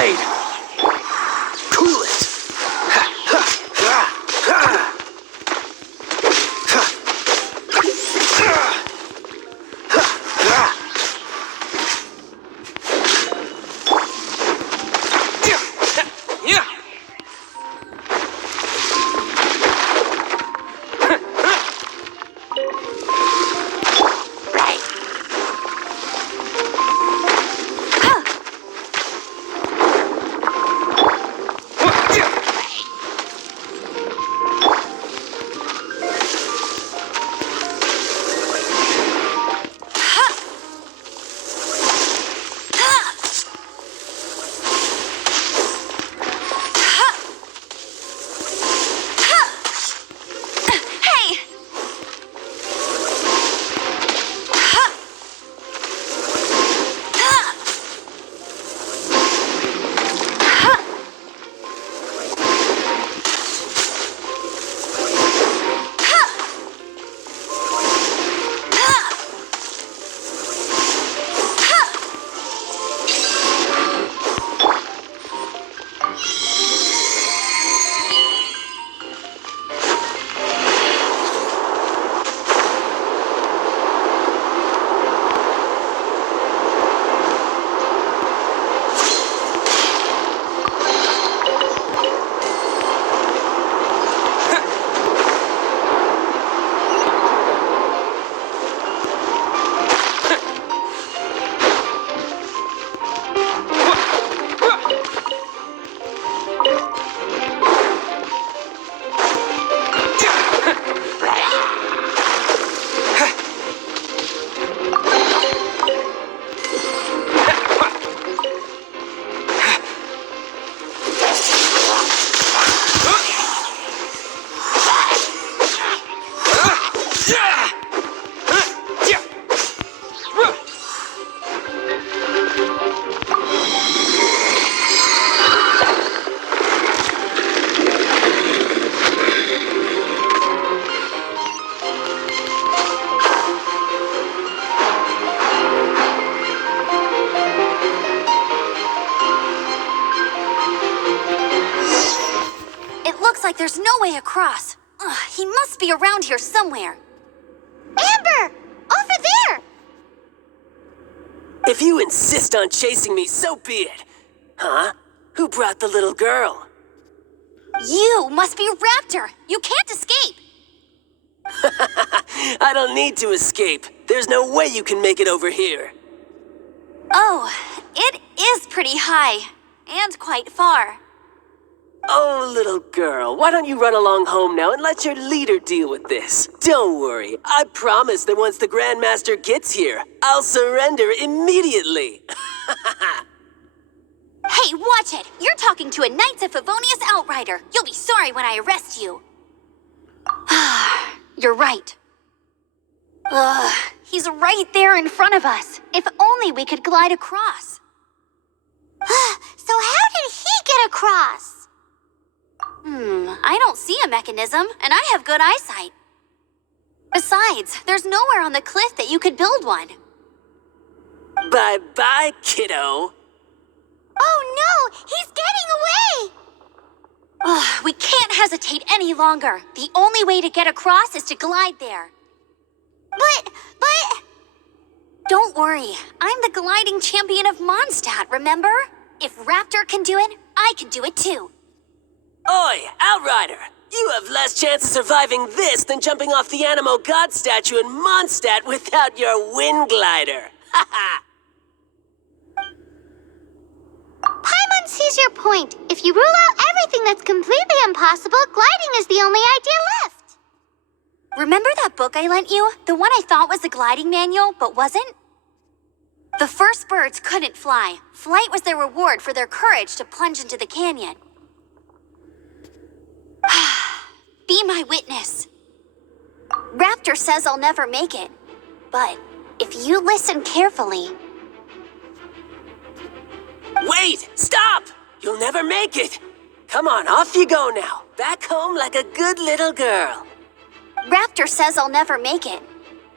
blade! Cool it! Like there's no way across. Ugh, he must be around here somewhere. Amber! Over there! If you insist on chasing me, so be it. Huh? Who brought the little girl? You must be Raptor. You can't escape. I don't need to escape. There's no way you can make it over here. Oh, it is pretty high. And quite far. Oh, little girl, why don't you run along home now and let your leader deal with this? Don't worry, I promise that once the Grandmaster gets here, I'll surrender immediately. Hey, watch it! You're talking to a Knights of Favonius outrider. You'll be sorry when I arrest you. You're right. He's right there in front of us. If only we could glide across. So how did he get across? I don't see a mechanism, and I have good eyesight. Besides, there's nowhere on the cliff that you could build one. Bye-bye, kiddo. Oh no! He's getting away! We can't hesitate any longer. The only way to get across is to glide there. But... Don't worry. I'm the gliding champion of Mondstadt, remember? If Raptor can do it, I can do it too. Oi, Outrider! You have less chance of surviving this than jumping off the Animo God statue in Mondstadt without your wind glider. Ha ha! Paimon sees your point. If you rule out everything that's completely impossible, gliding is the only idea left. Remember that book I lent you? The one I thought was the gliding manual, but wasn't? The first birds couldn't fly. Flight was their reward for their courage to plunge into the canyon. Be my witness. Raptor says I'll never make it. But if you listen carefully... Wait! Stop! You'll never make it! Come on, off you go now. Back home like a good little girl. Raptor says I'll never make it.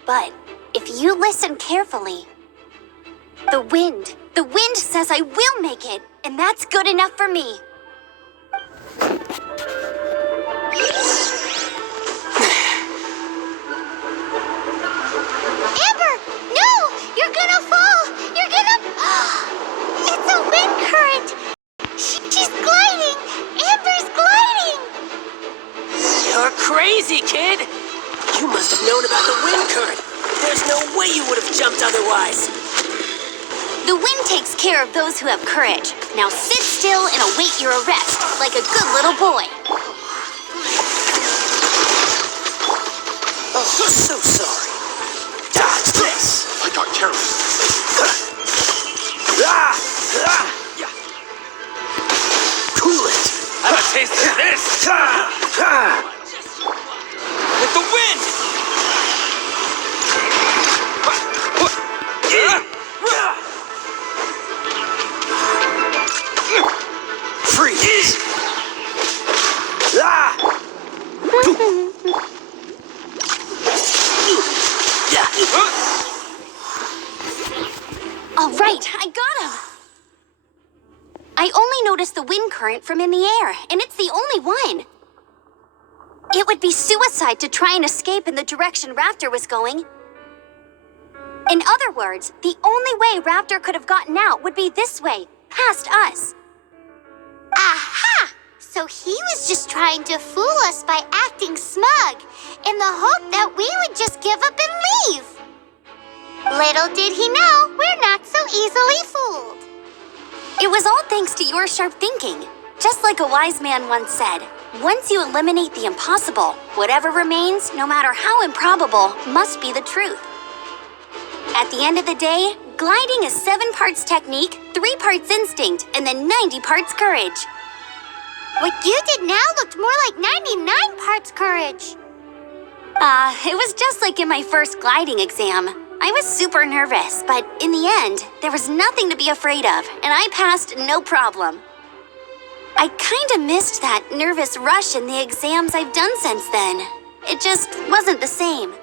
But if you listen carefully... The wind says I will make it. and that's good enough for me. Amber! No! You're gonna fall! You're gonna... It's a wind current! She's gliding! Amber's gliding! You're crazy, kid! You must have known about the wind current. There's no way you would have jumped otherwise. The wind takes care of those who have courage. Now sit still and await your arrest, like a good little boy. Oh, so sorry. Dodge this! I got careless. Cool it! Have a taste of this! With the wind! Freeze! All right, I got him. I only noticed the wind current from in the air, and it's the only one. It would be suicide to try and escape in the direction Raptor was going. In other words, the only way Raptor could have gotten out would be this way, past us. Aha! So he was just trying to fool us by acting smug, in the hope that we would just give up and leave. Little did he know, we're not so easily fooled. It was all thanks to your sharp thinking. Just like a wise man once said, once you eliminate the impossible, whatever remains, no matter how improbable, must be the truth. At the end of the day, gliding is 7 parts technique, 3 parts instinct, and then 90 parts courage. What you did now looked more like 99 parts courage. It was just like in my first gliding exam. I was super nervous, but in the end, there was nothing to be afraid of, and I passed no problem. I kinda missed that nervous rush in the exams I've done since then. It just wasn't the same.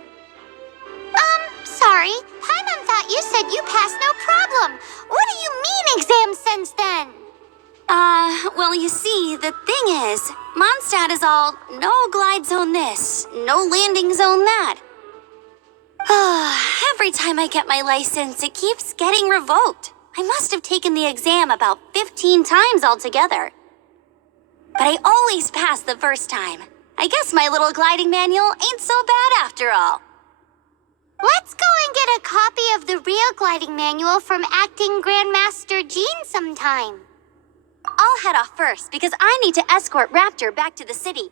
Sorry. Paimon thought you said you passed no problem. What do you mean exams since then? Well, you see, the thing is, Mondstadt is all, no glide zone this, no landing zone that. Every time I get my license, it keeps getting revoked. I must have taken the exam about 15 times altogether. But I always pass the first time. I guess my little gliding manual ain't so bad after all. Let's go and get a copy of the real gliding manual from Acting Grandmaster Jean sometime. I'll head off first because I need to escort Raptor back to the city.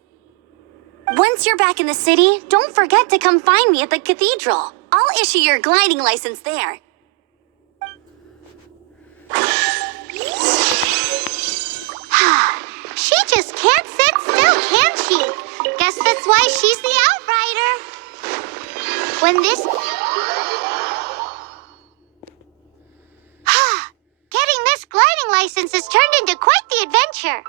Once you're back in the city, don't forget to come find me at the cathedral. I'll issue your gliding license there. She just can't sit still, can she? Guess that's why she's the outrider. When this... Getting this gliding license has turned into quite the adventure.